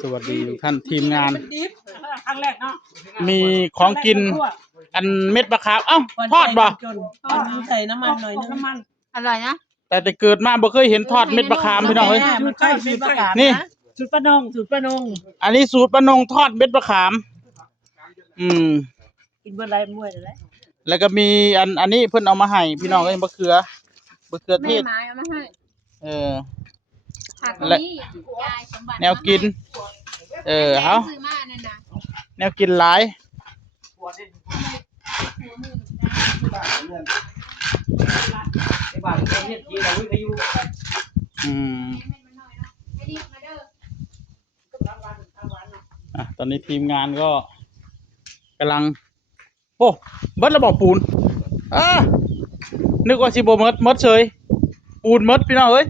สวัสดีทุกท่านทีมงาน ครั้งแรกเนาะมีของกินอันเม็ดมะขามเอ้าทอดบ่ใส่น้ำมันหน่อยนึง น้ำมัน อร่อยนะ แต่เกิดมาบ่เคยเห็นทอดเม็ดมะขามพี่น้องเอ้ย มันใกล้สูตรมะขาม นี่ สูตรป้านงสูตรป้านง อันนี้สูตรป้านงทอดเม็ดมะขาม กินเบอร์ไรมวยเลย แล้วก็มีอันนี้เพิ่นเอามาให้พี่น้องเอ้ยมะเขือเท แม่ ศ ไม้เอามาให้ ผัก และ นี้ยายสมบัติ แนวกินเฮา ซื้อมานั่นน่ะ แนวกินหลายตอนนี้ทีมงานก็กำลังโอ้เบิดระบบปูนนึกว่าสิบ่เมิดเฉยปูนเมิดพี่น้องเอ้ย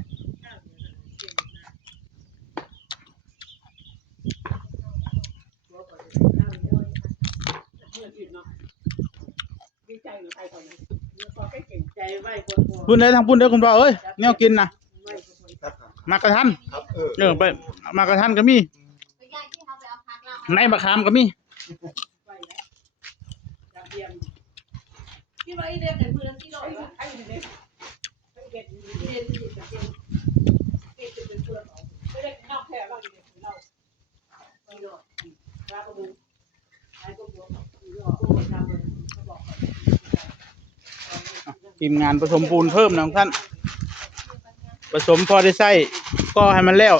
พูดได้ทางพูดได้คุณพ่อเอ้ยแนวกินนะมากระทันไปมากระทันก็มีในมะขามก็มีทีมงานผสมปูนเพิ่มนะท่านผสมพอได้ใส่ก็ให้มันแล้ว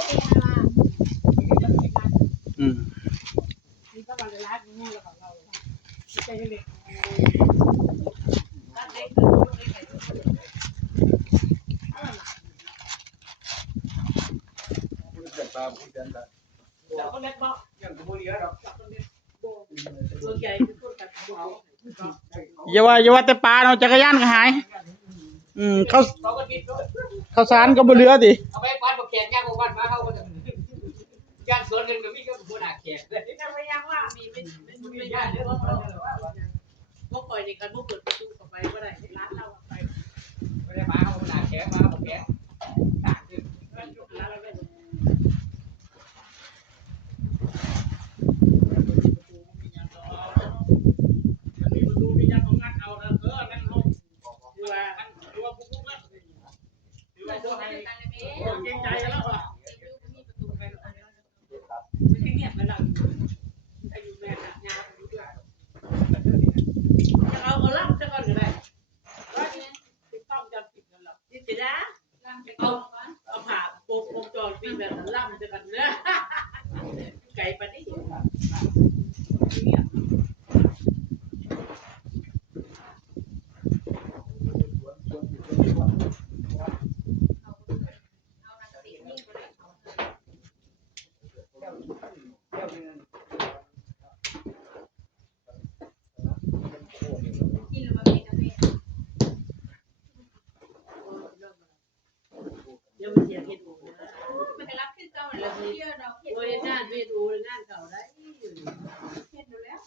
อย่าว่าแต่ปลาเราจักรยานก็หายข้าวสารก็บ่เหลือดิเอาไปบ้านบอกแขกย่างบ้านมาเข้าก็จะย่างสวนเงินก็มีก็บ่น่าแขกเลยยังไม่ยังว่ามีเป็นญาติเด้อบ่ปล่อยในการบ่เปิดประตูเข้าไปบ่ได้ร้านเราไปไม่ได้มาเข้าบ่น่าแขกมาบอกแขกต่างคือร้านเราได้เอาผ่าโปกวงจรปีแบบล่ำจะกันเนื้อไก่ปะนี่ยังไม่เสียเห็ดหูมันจะรับขึ้นเจ้าหน่อยแล้วเที่ยวเราเห็น โอ้ยงานเวดูงานเก่าได้เห็นดูแล้ว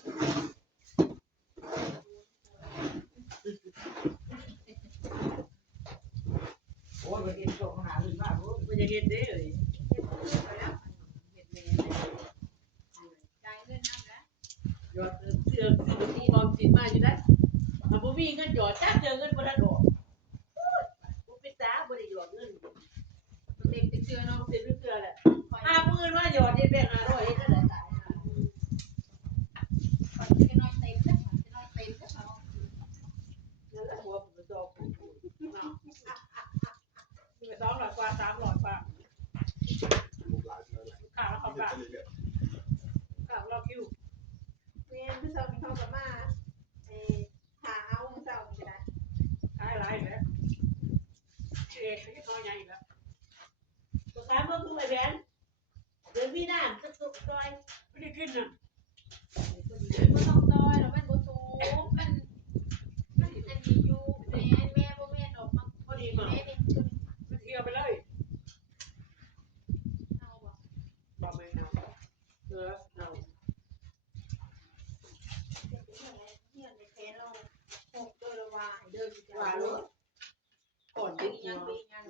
โอ้ยมันเอ็นโตขนาดนี้มากโอ้ย มันจะเห็นได้เลยหยอดเสื้อความสินมาอยู่ได้ถ้าบ่มีเงินหยอดจ้าเจอเงินบ่ได้ดอกบ่ไปจ้าบ่ได้หยอดเงินเต็มเสื้อเนาะ เต็มเสื้อแหละ50,000ว่าหยอดได้แบงค์500เฮ็ดได้ตายจะน้อยเต็มจะน้อยเต็มจะเขา นั่นแหละหัวผมจอกเนาะมี2หลอดกว่า3หลอดกว่าข้าวแล้วข้าวปลาข้าวรอคิว เรียนที่เรามีเข้ากับมาหาเอาของเราไม่ได้ ขายหลายแล้วนี่ทอใหญ่แล้วตัวขายเมื่อคือไอ้แบนเดินพี่น้าจะสุกซอยไม่ได้ขึ้นน่ะ มันต้องซอยแล้วมันก็สูงมันอันนี้อยู่แม่บ่แม่ดอกมัน พอดีมา แม่เนี่ย มันเที่ยวไปเลย เอาบ่ บอกไม่เอาเอา เฮียในแค่เราหกตัวละว่าเดิน ว่าลูกก่อน ปี ติด ยัง เนาะ ปียัง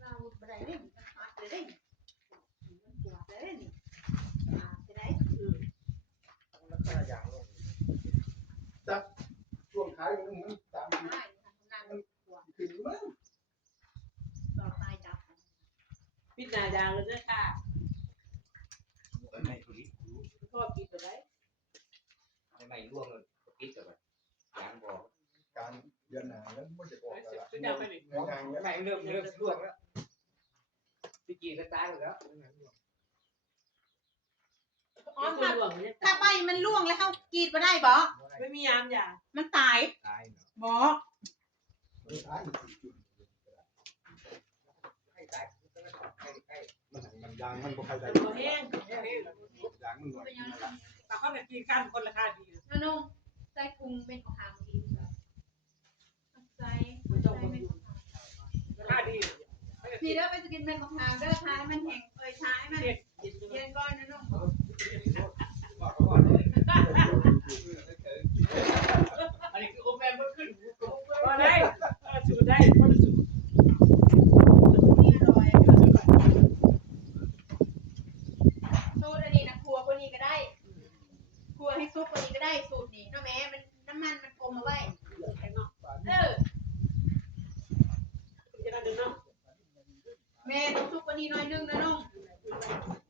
เราบ่ได้เด้หัดเลยเด้ ายมันตาม ได้นั่งกลัว ขึ้นมั้ง ต่อตายจับ ปิดหน้ายางเลยด้วยค่ะ ไม่ผลิต ก็ปิดอะไร ไม่ร่วงเลยปิดกับมันยางบอก การเดือนหน้าแล้วมันจะออกแล้ว สุดยอดไปเลย เงินทางเนี้ย ไม่เริ่มร่วงแล้วพี่กีก็ตายแล้ว อ๋อ คนหลวงเนี่ย ถ้าใบมันร่วงแล้วเขากรีดมาได้บ่ ไม่มียามยา มันตาย ตายเนาะ บ่ มันท้ายอยู่4จุด ให้ตายใกล้ มันยางมันบ่ใครได้ ตัวแห้ง ยางมันหน่อย เป็นยังไง แต่เขาแบบกินข้ามคนราคาดี น้องใส่พุงเป็นของหางดีใส่เป็นของหาง ราคาดี พี่เด้อไปจะกินเป็นของหางเด้อท้ายมันแห้งท้ายมัน เด็ด เย็นก้อนนะน้อง อันนี้คือโอแมนมันขึ้น ก็ได้สูดได้ก็สูด นี่อร่อยสูตรอันนี้นะครัวคนนี้ก็ได้ครัวให้ซุปคนนี้ก็ได้สูตรนี้น้องแม่มันน้ำมันมันอมเอาไว้จะได้ดึงเนาะ แม่ต้องซุปคนนี้หน่อยนึงนะน้อง เ